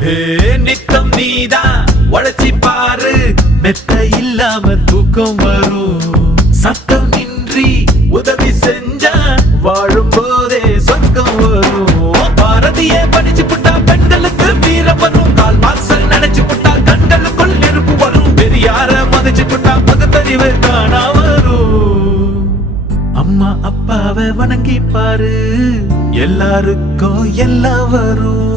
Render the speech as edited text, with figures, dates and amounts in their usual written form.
நித்தம் நீதான் உழைச்சி பாரு, மெத்த இல்லாம தூக்கம் வரும். சத்தம் இன்றி உதவி செஞ்சா வாழும் போதே சொர்க்கம் வரும். பாரதியே படிச்சு புட்டா பெண்களுக்கு வீரம் வரும். கால் மார்க்ஸ் நினைச்சு புட்டா கண்களுக்குள் நெருப்பு வரும். பெரியார மதிச்சு புட்டா பகுத்தறிவு காணா வரும். அம்மா அப்பாவை வணங்கி பாரு, எல்லாருக்கும் எல்லாம் வரும்.